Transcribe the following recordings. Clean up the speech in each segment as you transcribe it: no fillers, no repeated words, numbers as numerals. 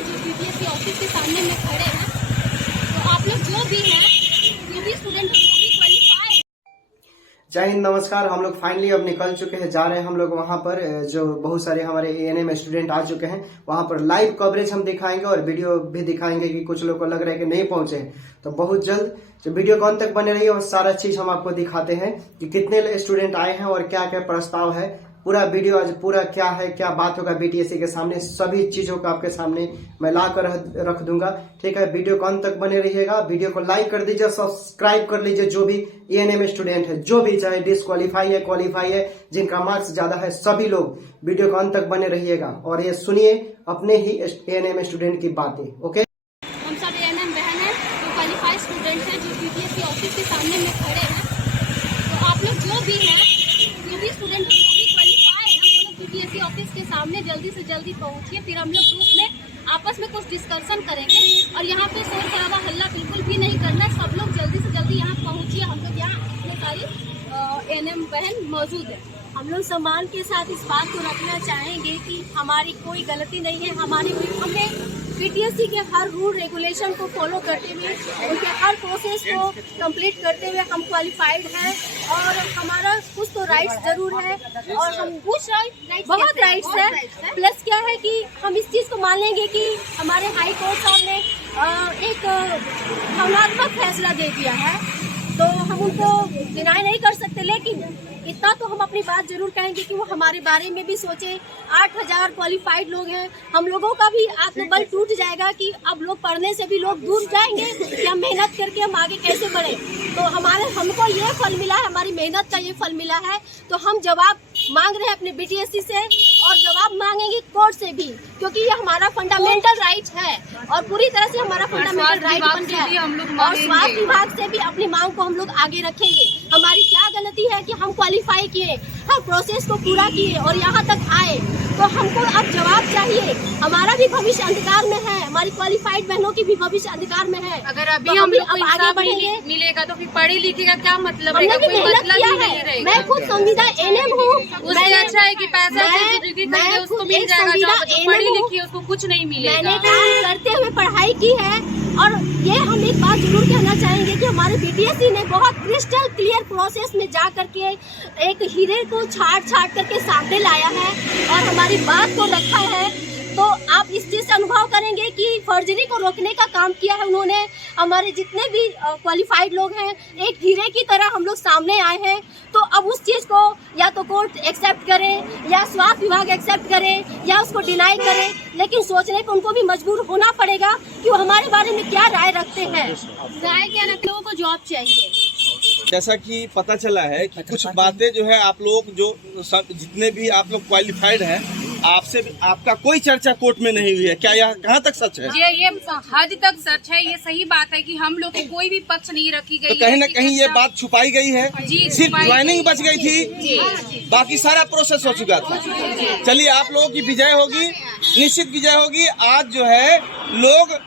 हैं जो BPSC office के सामने में खड़े हैं। तो आप लोग जो भी हैं, जो भी स्टूडेंट जो भी क्वालिफाई है। जय हिंद, नमस्कार। हम लोग फाइनली अब निकल चुके हैं, जा रहे हैं हम लोग वहां पर। जो बहुत सारे हमारे एएनएम स्टूडेंट आ चुके हैं, वहां पर लाइव कवरेज हम दिखाएंगे और वीडियो भी दिखाएंगे कि कुछ लोग को लग रहा है कि नहीं पहुंचे हैं। तो बहुत जल्द जो वीडियो को अंत तक बने रही है, वो सारा चीज हम आपको दिखाते हैं कि कितने स्टूडेंट आए हैं और क्या क्या प्रस्ताव है। पूरा वीडियो आज पूरा क्या है, क्या बात होगा बीटीएससी के सामने, सभी चीजों को आपके सामने मैं ला कर रख दूंगा। ठीक है, वीडियो को अंत तक बने रहिएगा। वीडियो को लाइक कर दीजिए, सब्सक्राइब कर लीजिए। जो भी एएनएम स्टूडेंट है, जो भी चाहे डिस्क्वालीफाई है, क्वालिफाई है, जिनका मार्क्स ज्यादा है, सभी लोग वीडियो को अंत तक बने रहिएगा और ये सुनिए अपने ही एएनएम स्टूडेंट की बातें। ओके, हम सब एएनएम बहन हैं जो क्वालिफाइड स्टूडेंट हैं, जो बीपीएससी ऑफिस के सामने में खड़े हैं। तो आप लोग जो भी हैं, जो भी स्टूडेंट जो भी क्वालिफाई है, वो लोग बीपीएससी ऑफिस के सामने जल्दी से जल्दी पहुंचिए। फिर हम लोग ग्रुप में आपस में कुछ डिस्कशन करेंगे और यहाँ पे शोर शराबा हल्ला बिल्कुल भी नहीं करना है। सब लोग जल्दी से जल्दी यहाँ पहुंचिए। हम लोग यहाँ इतने सारी एएनएम बहन मौजूद है। हम लोग सम्मान के साथ इस बात को रखना चाहेंगे कि हमारी कोई गलती नहीं है। हमें बीटीएससी के हर रूल रेगुलेशन को फॉलो करते हुए, उनके हर प्रोसेस को कंप्लीट करते हुए हम क्वालिफाइड हैं और हमारा कुछ तो राइट्स जरूर है और हम कुछ बहुत राइट्स है। प्लस क्या है कि हम इस चीज़ को मान लेंगे कि हमारे हाई कोर्ट साहब ने एक भावनात्मक फैसला दे दिया है, तो हम उनको डिनाई नहीं कर सकते। लेकिन इतना तो हम अपनी बात जरूर कहेंगे कि वो हमारे बारे में भी सोचे। 8000 क्वालिफाइड लोग हैं, हम लोगों का भी आत्मबल टूट जाएगा कि अब लोग पढ़ने से भी लोग दूर जाएंगे कि हम मेहनत करके हम आगे कैसे बढ़े। तो हमको ये फल मिला है, हमारी मेहनत का ये फल मिला है। तो हम जवाब मांग रहे हैं अपने बीटीएससी से और जवाब मांगेंगे कोर्ट से भी, क्योंकि ये हमारा फंडामेंटल राइट है और पूरी तरह से हमारा फंडामेंटल राइट बन गया है। और स्वास्थ्य विभाग से भी अपनी मांग को हम लोग आगे रखेंगे। हमारी क्या गलती है कि हम क्वालिफाई किए, हर प्रोसेस को पूरा किए और यहाँ तक आए, तो हमको अब जवाब चाहिए। हमारा भी भविष्य अंधकार में है, हमारी क्वालिफाइड बहनों की भी भविष्य अंधकार में है। अगर अभी तो हम लोग अब आगे बढ़ेंगे मिलेगा तो फिर पढ़े लिखे का क्या मतलब हमने रहेगा? भी कोई मेहनत मतलब किया ही नहीं है। रहेगा। मैं खुद संविदा एएनएम हूँ। उससे अच्छा है कि पैसा से डिग्री करेंगे उसको मिल जाएगा, जो पढ़ी लिखी है उसको कुछ नहीं मिलेगा। मैंने काम करते हुए पढ़ाई की है और ये हम एक बात जरूर कहना चाहेंगे कि हमारे बीटीएससी ने बहुत क्रिस्टल क्लियर प्रोसेस में जा करके एक हीरे को छाट करके सामने लाया है और हमारी बात को रखा है। तो आप इस चीज़ से अनुभव करेंगे कि फर्जरी को रोकने का काम किया है उन्होंने। हमारे जितने भी क्वालिफाइड लोग हैं, एक हीरे की तरह हम लोग सामने आए हैं। तो अब उस चीज़ को या तो कोर्ट एक्सेप्ट करे या स्वास्थ्य विभाग एक्सेप्ट करे या उसको डिनाई करे, लेकिन सोचने को उनको भी मजबूर होना पड़ेगा कि वो हमारे बारे में क्या राय रखते हैं। राय क्या ना, लोगों को जॉब चाहिए। जैसा कि पता चला है कि कुछ बातें जो है आप लोग जो जितने भी आप लोग क्वालिफाइड हैं, आपसे आपका कोई चर्चा कोर्ट में नहीं हुई है। क्या यह कहाँ तक सच है? ये हद तक सच है। ये सही बात है कि हम लोग की कोई भी पक्ष नहीं रखी गई। तो कहीं ना कहीं ये बात छुपाई गई है। सिर्फ ज्वाइनिंग बच गई थी, बाकी सारा प्रोसेस हो चुका था। चलिए, आप लोगों की विजय होगी, निश्चित विजय होगी। आज जो है लोग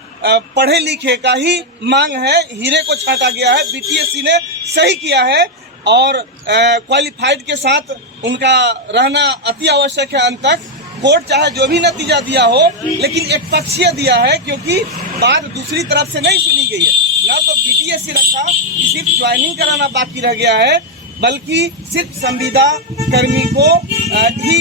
पढ़े लिखे का ही मांग है, हीरे को छाटा गया है। बीटीएससी ने सही किया है और क्वालिफाइड के साथ उनका रहना अति आवश्यक है अंत तक। कोर्ट चाहे जो भी नतीजा दिया हो, लेकिन एक पक्षीय दिया है, क्योंकि बात दूसरी तरफ से नहीं सुनी गई है। ना तो बीटीएससी रखा कि सिर्फ ज्वाइनिंग कराना बाकी रह गया है, बल्कि सिर्फ संविदा कर्मी को ही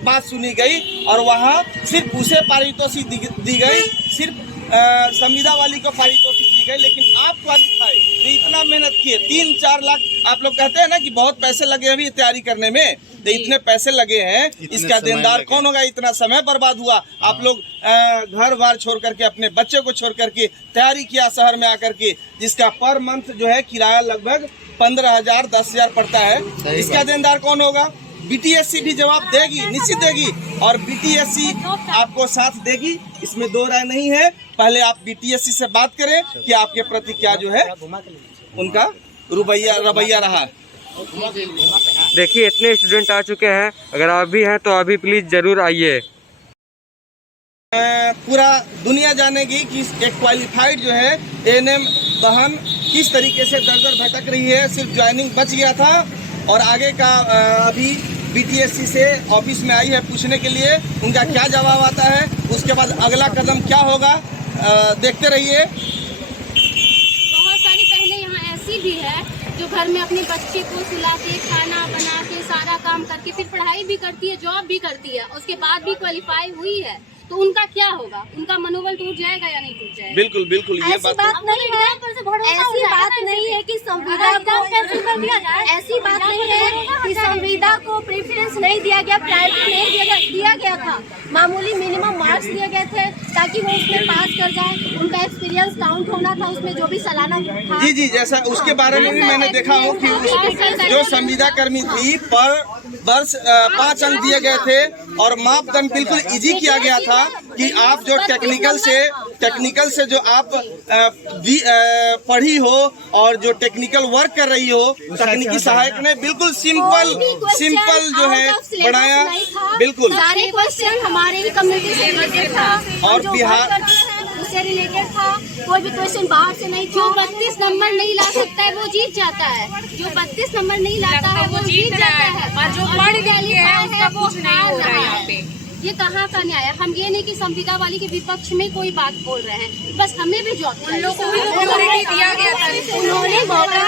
बात सुनी गई और वहाँ सिर्फ उसे पारितोषिक दी गई, सिर्फ संविदा वाली को पारितोषिक दी गई। लेकिन आप क्वालिफाई तो इतना मेहनत किए, 3-4 लाख आप लोग कहते हैं ना कि बहुत पैसे लगे अभी तैयारी करने में, तो इतने पैसे लगे हैं, इसका देनदार कौन होगा? इतना समय बर्बाद हुआ। आप लोग घर बार छोड़ करके, अपने बच्चे को छोड़ करके तैयारी किया शहर में आकर के, जिसका पर मंथ जो है किराया लगभग 15,000 10,000 पड़ता है। इसका देनदार कौन होगा? बीटीएससी भी जवाब देगी, निश्चित देगी, और बीटीएससी आपको साथ देगी, इसमें दो राय नहीं है। पहले आप बीटीएससी से बात करें कि आपके प्रति क्या जो है उनका रवैया रहा। देखिए, इतने स्टूडेंट आ चुके हैं, अगर आप भी हैं तो अभी प्लीज जरूर आइए। पूरा दुनिया जानेगी कि एक क्वालिफाइड जो है एएनएम बहन किस तरीके से दर दर भटक रही है। सिर्फ ज्वाइनिंग बच गया था और आगे का अभी बीटीएससी से ऑफिस में आई है पूछने के लिए, उनका क्या जवाब आता है, उसके बाद अगला कदम क्या होगा, देखते रहिए। बहुत सारी बहनें यहाँ ऐसी भी है जो घर में अपने बच्चे को सुला के, खाना बना के, सारा काम करके फिर पढ़ाई भी करती है, जॉब भी करती है, उसके बाद भी क्वालिफाई हुई है, तो उनका क्या होगा? उनका मनोबल टूट जाएगा या नहीं टूट जाएगा? बिल्कुल बिल्कुल, ये ऐसी बात नहीं है, ऐसी बात नहीं है कि संविदा को ऐसी बात नहीं है कि संविदा को प्रेफरेंस नहीं दिया गया, प्रायोरिटी नहीं दिया गया था। मामूली मिनिमम मार्क्स दिए गए थे ताकि वो उसमें पास कर जाए, उनका एक्सपीरियंस काउंट होना था उसमें, जो भी सालाना था। जी जी, जैसा उसके बारे में भी मैंने देखा हूँ कि जो संविदा कर्मी थी पर वर्ष 5 अंक दिए गए थे और मापदंड बिल्कुल इजी किया गया था कि आप जो टेक्निकल से जो आप पढ़ी हो और जो टेक्निकल वर्क कर रही हो, तकनीकी सहायक ने बिल्कुल सिंपल जो है बनाया। बिल्कुल सारे क्वेश्चन हमारे ही कम्युनिटी से रिलेटेड था और बिहार उससे रिलेटेड था, कोई भी क्वेश्चन बाहर से नहीं। जो 32 नंबर नहीं ला सकता है वो जीत जाता है, जो 32 नंबर नहीं लाता है वो जीत जाता है, और जो पढ़ लिख के है उसका कुछ नहीं हो रहा है यहाँ पे। ये कहाँ का न्याय है? हम ये नहीं कि संविदा वाली के विपक्ष में कोई बात बोल रहे हैं, बस हमें भी जॉब दिया गया था, उन्होंने मौका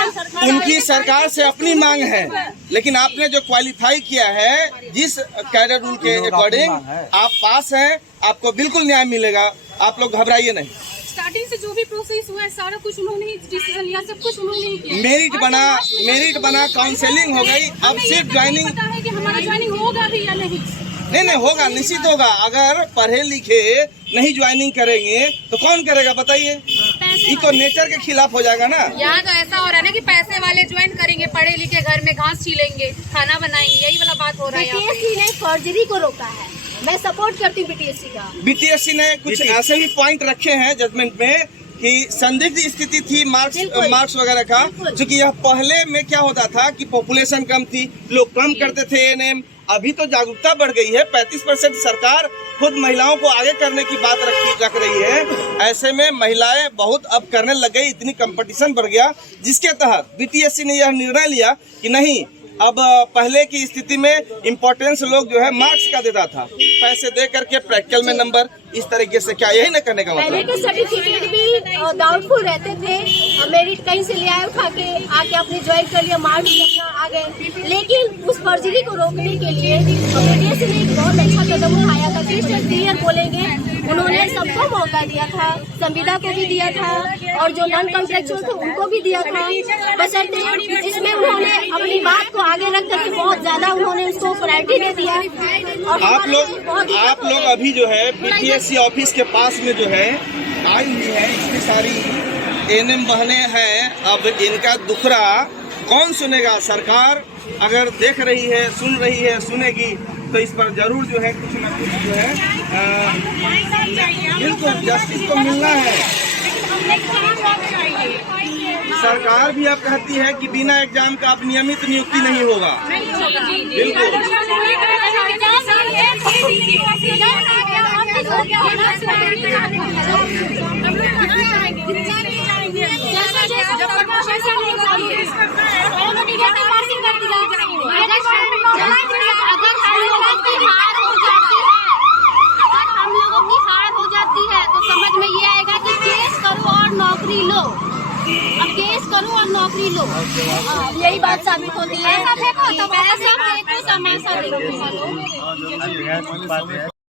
उनकी सरकार से अपनी मांग है, लेकिन आपने जो क्वालिफाई किया है जिस कैडर रूल के अकॉर्डिंग आप पास हैं, आपको बिल्कुल न्याय मिलेगा, आप लोग घबराइए नहीं। स्टार्टिंग से जो भी प्रोसेस हुआ है सारा कुछ उन्होंने ही डिसीजन लिया, सब कुछ उन्होंने ही किया। मेरिट बना काउंसलिंग हो गई, अब सिर्फ ज्वाइनिंग पता है कि हमारा ज्वाइनिंग होगा भी या नहीं। नहीं होगा, निश्चित होगा। अगर पढ़े लिखे नहीं ज्वाइनिंग करेंगे तो कौन करेगा बताइए? ये तो नेचर के खिलाफ हो जाएगा ना। यहाँ तो ऐसा हो रहा है ना कि पैसे वाले ज्वाइन करेंगे, पढ़े लिखे घर में घास छीलेंगे, खाना बनाएंगे, यही वाला बात हो रहा है। बीटीएससी ने फर्जरी को रोका है, मैं सपोर्ट करती हूँ बीटीएससी का। बीटीएससी ने कुछ ऐसे ही पॉइंट रखे हैं जजमेंट में कि संदिग्ध स्थिति थी मार्क्स वगैरह का, क्योंकि यह पहले में क्या होता था कि पॉपुलेशन कम थी, लोग कम करते थे एएनएम। अभी तो जागरूकता बढ़ गई है, 35% सरकार खुद महिलाओं को आगे करने की बात रख रही है। ऐसे में महिलाएं बहुत अब करने लग गई, इतनी कंपटीशन बढ़ गया, जिसके तहत बीटीएससी ने यह निर्णय लिया कि नहीं, अब पहले की स्थिति में इम्पोर्टेंस लोग जो है मार्क्स का देता था, पैसे दे करके प्रैक्टिकल में नंबर, इस तरीके से क्या यही न करने का मतलब? पहले के सर्टिफिकेट भी डाउटफुल रहते थे, मेरिट कहीं से ले आए उठा के आके अपने ज्वाइन कर लिया, मार्क्स अपना आ गए। लेकिन उस फर्जरी को रोकने के लिए बीटीएससी ने एक बहुत अच्छा कदम उठाया था। क्लियर बोलेंगे, उन्होंने सबको मौका दिया था, संविदा को भी दिया था और जो नॉन कॉन्ट्रेक्चुअल थे उनको भी दिया था, बशर्ते जिसमें उन्होंने अपनी बात को आगे रख करके बहुत ज्यादा उन्होंने उसको प्रायोरिटी दे दिया। और आप लोग अभी जो है बीटीएससी ऑफिस के पास में जो है आई हुई है, इतनी सारी एएनएम बहनें हैं। अब इनका दुखड़ा कौन सुनेगा? सरकार अगर देख रही है, सुन रही है, सुनेगी तो इस पर जरूर जो है कुछ न कुछ जो है बिल्कुल जस्टिस तो मिलना है। सरकार भी अब कहती है कि बिना एग्जाम का अब नियमित नियुक्ति नहीं होगा। बिल्कुल समझ में ये आएगा कि केस करो और नौकरी लो। अब केस करो और नौकरी लो, यही बात साबित होती है। पैसा फेंको तो पैसा फेंको, समस्या देखो।